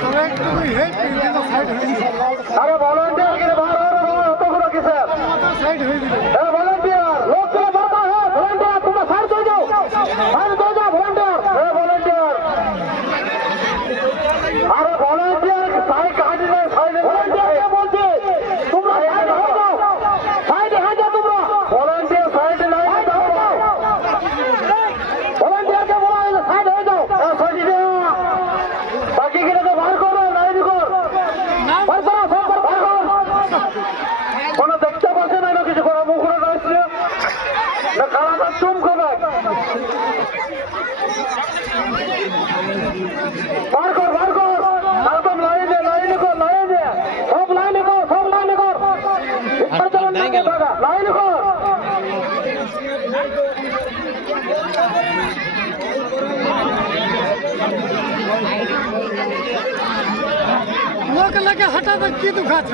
তবে একটু help Indian side হয়ে লোক লাগে হঠাৎ কি দুখাচ্ছ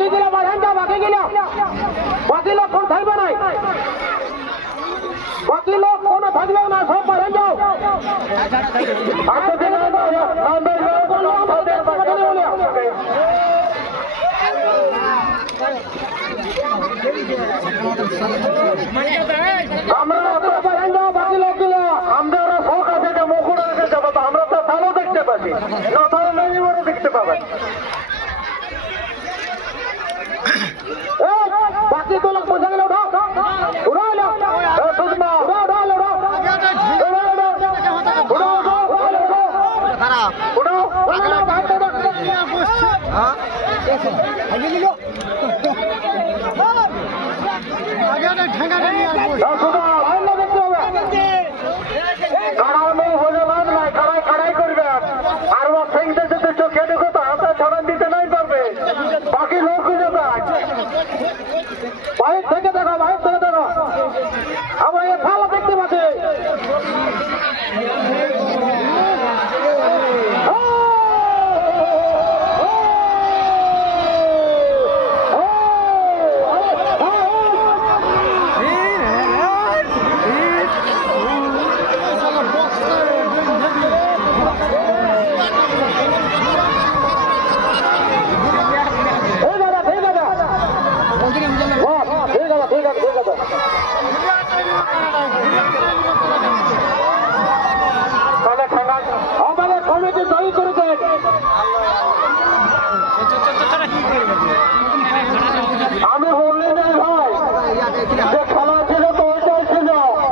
বাকি বাঘান্ডা বাকিগুলো বাকিলো কোন থাকবে নাই বাকিলো কোন থাকবে না সব বাড়ান যাও আমরা তো বাড়ান যাও বাকি লোকগুলো আমরা ওরা শোক আছে মুকুট আছে যাব আমরা তো ভালো দেখতে পাচ্ছি না তাহলে দেখতে পাবেন बाकी तो लोग मुझे उठाओ उठाओ लो उठाओ उठाओ लो আগে ঢাকা